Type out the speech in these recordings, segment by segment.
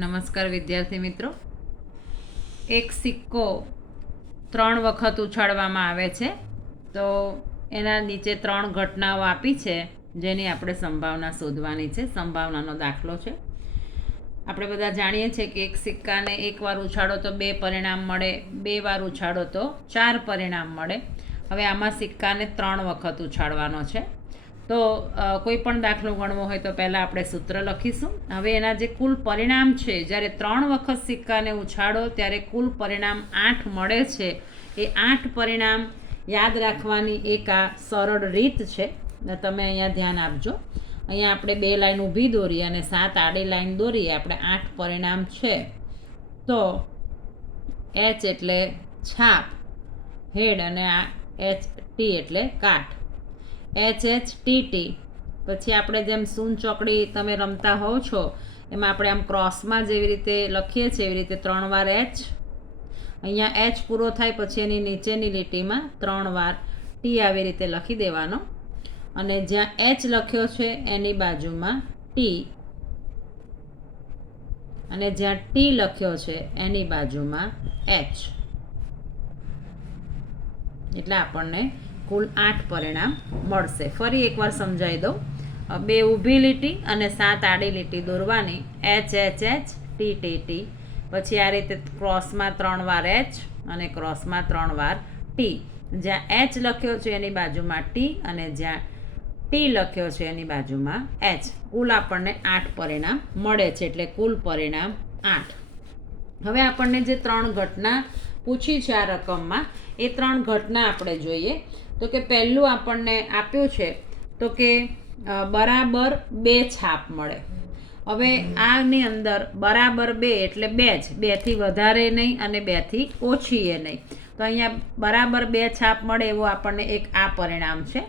નમસ્કાર વિદ્યાર્થી મિત્રો. એક સિક્કો 3 વખત ઉછાળવામાં આવે છે તો એના નીચે 3 ઘટનાઓ આપી છે જેની આપણે સંભાવના શોધવાની છે. સંભાવનાનો દાખલો છે. આપણે બધા જાણીએ છીએ કે એક સિક્કાને એકવાર ઉછાળો તો 2 પરિણામ મળે, 2 વાર ઉછાળો તો 4 પરિણામ મળે. હવે આમાં સિક્કાને 3 વખત ઉછાળવાનો છે. તો કોઈ પણ દાખલો ગણવો હોય તો પહેલાં આપણે સૂત્ર લખીશું. હવે એના જે કુલ પરિણામ છે, જ્યારે 3 વખત સિક્કાને ઉછાળો ત્યારે કુલ પરિણામ 8 મળે છે. એ 8 પરિણામ યાદ રાખવાની એક આ સરળ રીત છે. તમે અહીંયા ધ્યાન આપજો. અહીંયા આપણે 2 લાઈન ઊભી દોરી અને 7 આડી લાઈન દોરીએ. આપણે 8 પરિણામ છે તો એચ એટલે છાપ, હેડ, અને આ એચ ટી એટલે કાટ. H H T T. પછી આપણે જેમ સૂન ચોકડી તમે રમતા હોવ છો એમાં આપણે આમ ક્રોસમાં જેવી રીતે લખીએ છીએ એવી રીતે 3 વાર એચ. અહીંયા એચ પૂરો થાય પછી એની નીચેની લીટીમાં 3 વાર ટી આવી રીતે લખી દેવાનો. અને જ્યાં એચ લખ્યો છે એની બાજુમાં ટી, અને જ્યાં ટી લખ્યો છે એની બાજુમાં એચ. એટલે આપણને કુલ 8 પરિણામ મળશે. ફરી એકવાર સમજાવી દઉં. 2 ઊભી લીટી અને 7 આડી લીટી દોરવાની. H H H, T T T. પછી આ રીતે ક્રોસમાં 3 વાર એચ અને ક્રોસમાં 3 વાર ટી. જ્યાં એચ લખ્યો છે એની બાજુમાં ટી અને જ્યાં ટી લખ્યો છે એની બાજુમાં એચ. કુલ આપણને 8 પરિણામ મળે છે. એટલે કુલ પરિણામ 8. હવે આપણને જે 3 ઘટના પૂછી છે આ રકમમાં, એ 3 ઘટના આપણે જોઈએ. તો કે પહેલું આપણને આપ્યું છે તો કે બરાબર 2 છાપ મળે. હવે આની અંદર બરાબર 2 એટલે 2 જ, 2 થી વધારે નહીં અને 2 થી ઓછી એ નહીં. તો અહીંયા બરાબર 2 છાપ મળે એવું આપણને એક આ પરિણામ છે.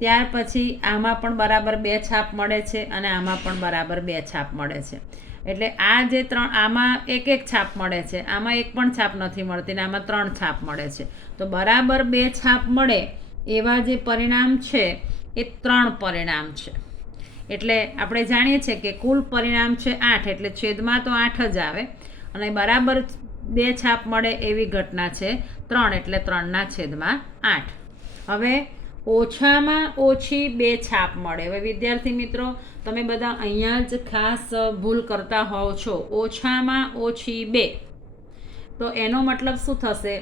ત્યાર પછી આમાં પણ બરાબર 2 છાપ મળે છે અને આમાં પણ બરાબર 2 છાપ મળે છે. એટલે આ જે 3, આમાં એક છાપ મળે છે, આમાં એક પણ છાપ નથી મળતી ને આમાં 3 છાપ મળે છે. તો બરાબર 2 છાપ મળે એવા જે પરિણામ છે એ 3 પરિણામ છે. એટલે આપણે જાણીએ છીએ કે કુલ પરિણામ છે 8, એટલે છેદમાં તો 8 જ આવે. અને બરાબર 2 છાપ મળે એવી ઘટના છે 3, એટલે 3/8. હવે ઓછામાં ઓછી 2 છાપ મળે. હવે વિદ્યાર્થી મિત્રો, તમે બધા અહીંયા જ ખાસ ભૂલ કરતા હોવ છો. ઓછામાં ઓછી 2, તો એનો મતલબ શું થશે?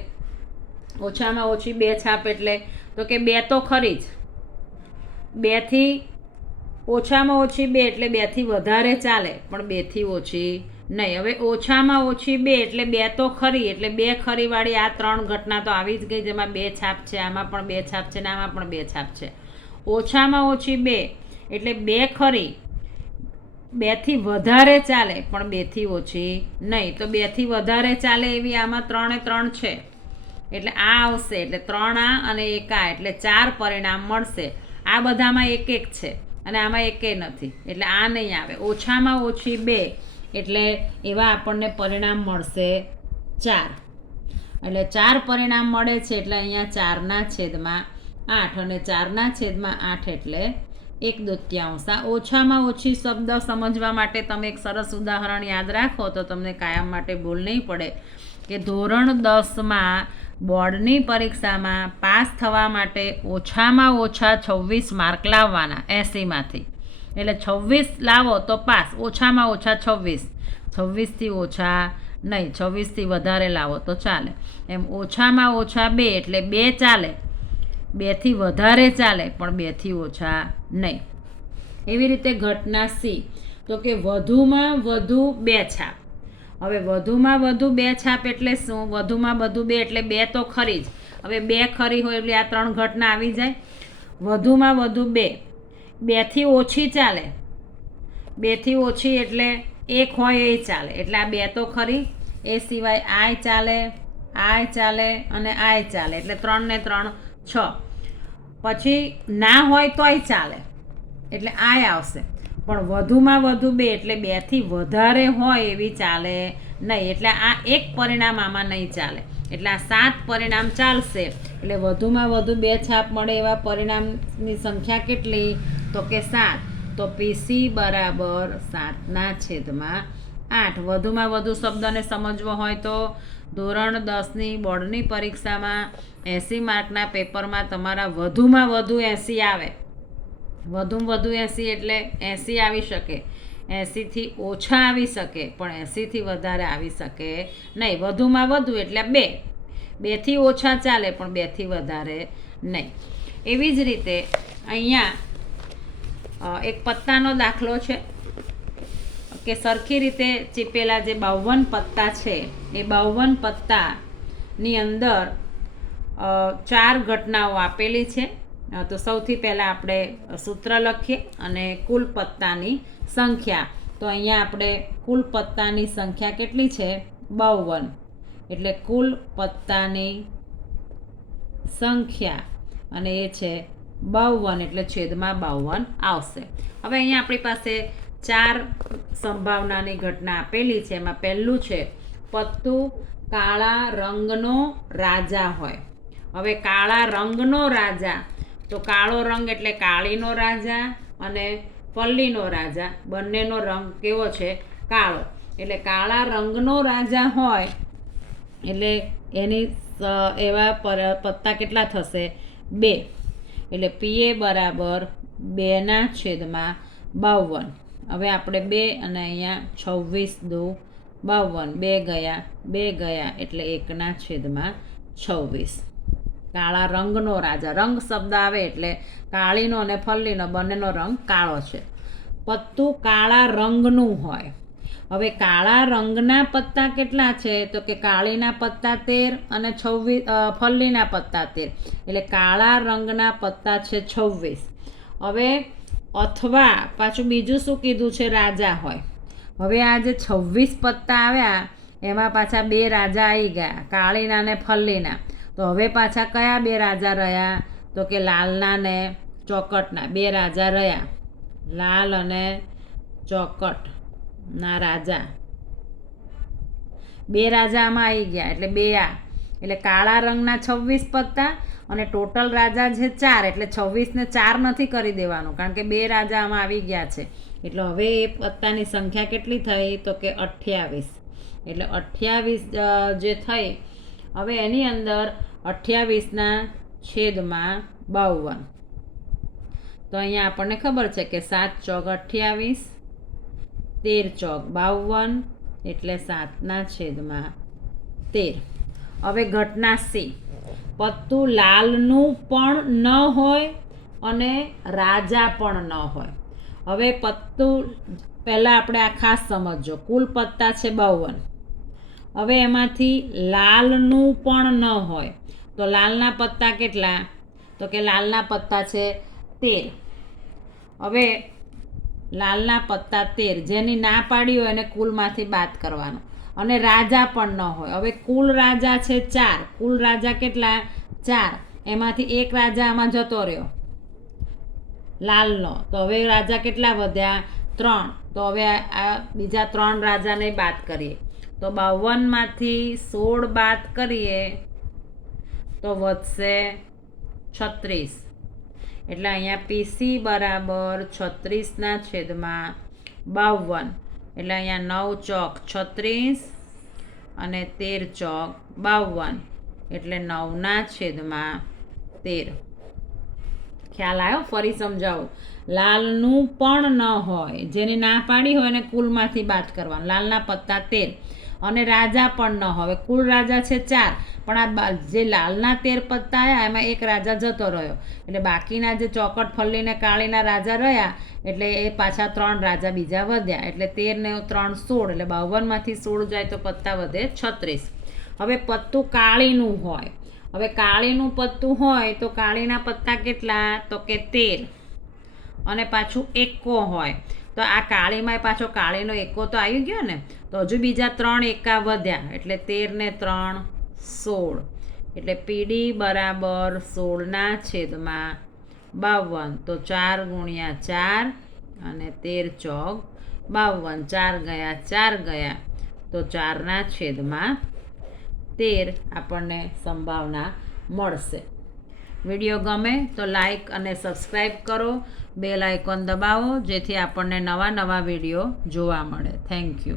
ઓછામાં ઓછી 2 છાપ એટલે તો કે 2 તો ખરી જ. 2 થી ઓછામાં ઓછી 2 એટલે 2 થી વધારે ચાલે, પણ 2 થી ઓછી નહીં. હવે ઓછામાં ઓછી 2 એટલે 2 તો ખરી, એટલે 2 ખરીવાળી આ 3 ઘટના તો આવી જ ગઈ, જેમાં 2 છાપ છે, આમાં પણ 2 છાપ છે ને આમાં પણ 2 છાપ છે. ઓછામાં ઓછી 2 એટલે 2 ખરી, 2 થી વધારે ચાલે પણ 2 થી ઓછી નહીં. તો 2 થી વધારે ચાલે એવી આમાં 3 એ 3 છે, એટલે આ આવશે. એટલે 3 આ અને 1 આ, એટલે 4 પરિણામ મળશે. આ બધામાં 1 છે અને આમાં 1 નથી, એટલે આ નહીં આવે. ઓછામાં ઓછી 2 એટલે એવા આપણને પરિણામ મળશે 4. એટલે 4 પરિણામ મળે છે. એટલે અહીંયા 4/8 અને 4/8 એટલે 1/2. આ ઓછામાં ઓછી શબ્દ સમજવા માટે તમે એક સરસ ઉદાહરણ યાદ રાખો તો તમને કાયમ માટે ભૂલ નહીં પડે. કે ધોરણ 10માં બોર્ડની પરીક્ષામાં પાસ થવા માટે ઓછામાં ઓછા 26 માર્ક લાવવાના 80માંથી. એટલે 26 લાવો તો પાસ, ઓછામાં ઓછા 26. 26થી ઓછા નહીં, 26થી વધારે લાવો તો ચાલે. એમ ઓછામાં ઓછા 2 એટલે 2 ચાલે, 2 થી વધારે ચાલે પણ 2 થી ઓછા નહીં. એવી રીતે ઘટના સી, તો કે વધુમાં વધુ 2 છાપ. હવે વધુમાં વધુ 2 છાપ એટલે શું? વધુમાં વધુ 2 એટલે 2 તો ખરી જ. હવે 2 ખરી હોય એટલે આ 3 ઘટના આવી જાય. વધુમાં વધુ 2, 2 થી ઓછી ચાલે, 2 થી ઓછી એટલે 1 હોય એ ચાલે, એટલે આ 2 તો ખરી. એ સિવાય આય ચાલે, આય ચાલે અને આય ચાલે, એટલે 3 ને 3 6. પછી ના હોય તોય ચાલે, એટલે આય આવશે. પણ વધુમાં વધુ 2 એટલે 2 થી વધારે હોય એવી ચાલે નહીં, એટલે આ એક પરિણામ આમાં નહીં ચાલે. એટલે આ 7 પરિણામ ચાલશે. એટલે વધુમાં વધુ 2 છાપ મળે એવા પરિણામની સંખ્યા કેટલી? તો કે 7. તો PC બરાબર 7/8. 8 વધુમાં વધુ શબ્દને સમજવો હોય તો ધોરણ 10ની બોર્ડની પરીક્ષામાં 80 માર્કના પેપરમાં તમારા વધુમાં વધુ 80 આવે. વધુમાં વધુ 80 એટલે 80 આવી શકે, 80થી ઓછા આવી શકે, પણ 80થી વધારે આવી શકે નહીં. વધુમાં વધુ એટલે 2, 2થી ઓછા ચાલે પણ 2થી વધારે નહીં. એવી જ રીતે અહીંયા એક પત્તાનો દાખલો છે કે સરખી રીતે ચીપેલા જે 52 પત્તા છે એ 52 પત્તાની અંદર 4 ઘટનાઓ આપેલી છે. તો સૌથી પહેલાં આપણે સૂત્ર લખીએ અને કુલ પત્તાની સંખ્યા. તો અહીંયા આપણે કુલ પત્તાની સંખ્યા કેટલી છે? 52. એટલે કુલ પત્તાની સંખ્યા અને એ છે 52 એટલે છેદમાં 52 આવશે. હવે અહીંયા આપણી પાસે 4 સંભાવનાની ઘટના આપેલી છે. એમાં પહેલું છે પત્તું કાળા રંગનો રાજા હોય. હવે કાળા રંગનો રાજા, તો કાળો રંગ એટલે કાળીનો રાજા અને પલ્લીનો રાજા, બંનેનો રંગ કેવો છે? કાળો. એટલે કાળા રંગનો રાજા હોય એટલે એની એવા પત્તા કેટલા થશે? 2. એટલે પીએ બરાબર 2/52. હવે આપણે 2 અને અહીંયા 26 દુ 52, 2 ગયા એટલે 1/26. કાળા રંગનો રાજા, રંગ શબ્દ આવે એટલે કાળીનો અને ફલ્લીનો બંનેનો રંગ કાળો છે. પત્તું કાળા રંગનું હોય. હવે કાળા રંગના પત્તા કેટલા છે? તો કે કાળીના પત્તા 13 અને 26 ફલ્લીના પત્તા 13. એટલે કાળા રંગના પત્તા છે 26. હવે અથવા પાછું બીજું શું કીધું છે? રાજા હોય. હવે આ જે 26 પત્તા આવ્યા એમાં પાછા 2 રાજા આવી ગયા, કાળીના ને ફલ્લીના. તો હવે પાછા કયા 2 રાજા રહ્યા? તો કે લાલના ને ચોકટના 2 રાજા રહ્યા. લાલ અને ચોકટના રાજા, 2 રાજા આમાં આવી ગયા એટલે 2 આ. એટલે કાળા રંગના 26 પત્તા અને ટોટલ રાજા છે 4. એટલે 26ને 4 નથી કરી દેવાનું કારણ કે 2 રાજા આમાં આવી ગયા છે. એટલે હવે એ પત્તાની સંખ્યા કેટલી થઈ? તો કે 28. એટલે 28 જે થઈ. હવે એની અંદર 28ના છેદમાં 52. તો અહીંયા આપણને ખબર છે કે 7 ચોક 28, 13 ચોક 52 એટલે 7ના છેદમાં 13. હવે ઘટના સી, પત્તું લાલનું પણ ન હોય અને રાજા પણ ન હોય. હવે પત્તું પહેલાં આપણે આ ખાસ સમજજો, કુલ પત્તા છે 52. હવે એમાંથી લાલનું પણ ન હોય તો લાલના પત્તા કેટલા? તો કે લાલના પત્તા છે 13. હવે લાલના પત્તા 13, જેની ના પાડી હોય એને કુલમાંથી બાદ કરવાનો. અને રાજા પણ ન હોય. હવે કુલ રાજા છે 4. કુલ રાજા કેટલા? 4. એમાંથી એક રાજા આમાં જતો રહ્યો લાલનો, તો હવે રાજા કેટલા વધ્યા? 3. તો હવે આ બીજા 3 રાજાને બાદ કરીએ તો 52માંથી 16 બાદ કરીએ તો વધશે 36. એટલે અહીંયા પીસી બરાબર 36ના છેદમાં 52. એટલે અહીંયા 9 ચોક 36 અને 13 ચોક 52 એટલે 9ના છેદમાં 13. ખ્યાલ આવ્યો? ફરી સમજાવું. લાલનું પણ ન હોય, જેને ના પાડી હોય એને કુલમાંથી બાદ કરવાનું. લાલના પત્તા 13 અને રાજા પણ ન હોય. કુલ રાજા છે 4 પણ આ જે લાલના 13 પત્તા આવ્યા એમાં એક રાજા જતો રહ્યો એટલે બાકીના જે ચોકટ ફલ્લીને કાળીના રાજા રહ્યા એટલે એ પાછા 3 રાજા બીજા વધ્યા. એટલે 13 ને 3 16 એટલે 52માંથી 16 જાય તો પત્તા વધે 36. હવે પત્તું કાળીનું હોય. હવે કાળીનું પત્તું હોય તો કાળીના પત્તા કેટલા? તો કે 13 અને પાછું એકો હોય. તો આ કાળીમાં પાછો કાળીનો એકો તો આવી ગયો ને, તો હજુ બીજા 3 એકા વધ્યા એટલે 13 ને 3 16. એટલે પીડી બરાબર 16ના છેદમાં 52. તો 4 ગુણ્યા 4 અને 13 ચોક 52. 4 ગયા તો 4ના છેદમાં 13 આપણને સંભાવના મળશે. વિડીયો ગમે તો લાઈક અને સબસ્ક્રાઈબ કરો, બેલ આઇકોન દબાવો જેથી આપણને નવા વિડીયો જોવા મળે. Thank you.